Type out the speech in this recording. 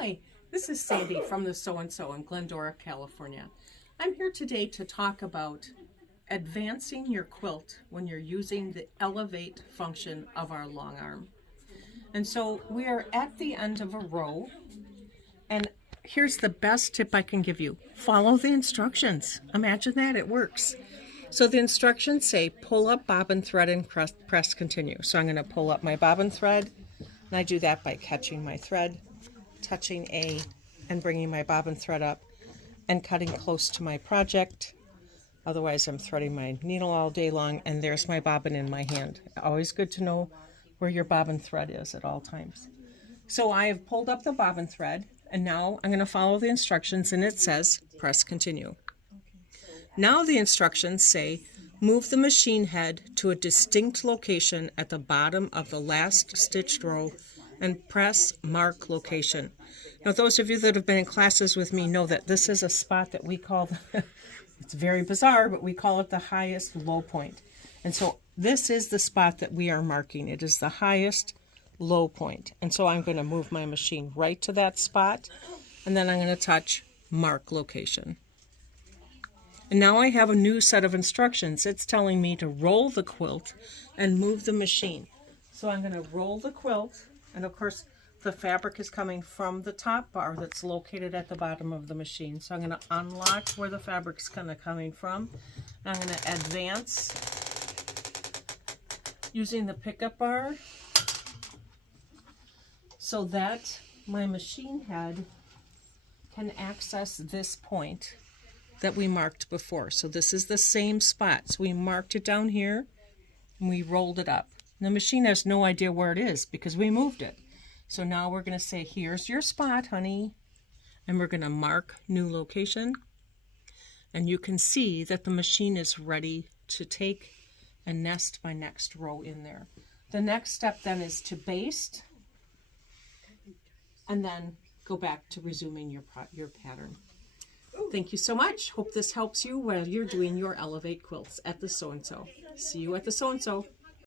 Hi, this is Sandy from the So-and-So in Glendora, California. I'm here today to talk about advancing your quilt when you're using the elevate function of our Longarm. And so we are at the end of a row, and here's the best tip I can give you. Follow the instructions. Imagine that, it works. So the instructions say pull up bobbin thread and press continue. So I'm going to pull up my bobbin thread, and I do that by catching my thread, touching A, and bringing my bobbin thread up and cutting close to my project. Otherwise I'm threading my needle all day long, and there's my bobbin in my hand. Always good to know where your bobbin thread is at all times. So I have pulled up the bobbin thread, and now I'm going to follow the instructions, and it says press continue. Now the instructions say move the machine head to a distinct location at the bottom of the last stitched row and press mark location. Now those of you that have been in classes with me know that this is a spot that we call, it's very bizarre, but we call it the highest low point. And so this is the spot that we are marking. It is the highest low point. And so I'm going to move my machine right to that spot, and then I'm going to touch mark location. And now I have a new set of instructions. It's telling me to roll the quilt and move the machine. So I'm going to roll the quilt, and of course the fabric is coming from the top bar that's located at the bottom of the machine. So I'm going to unlock where the fabric's kind of coming from. I'm going to advance using the pickup bar so that my machine head can access this point that we marked before. So this is the same spot. So we marked it down here and we rolled it up. The machine has no idea where it is because we moved it. So now we're going to say, here's your spot, honey. And we're going to mark new location. And you can see that the machine is ready to take and nest my next row in there. The next step then is to baste and then go back to resuming your pattern. Thank you so much. Hope this helps you while you're doing your Elevate quilts at the So-and-So. See you at the So-and-So.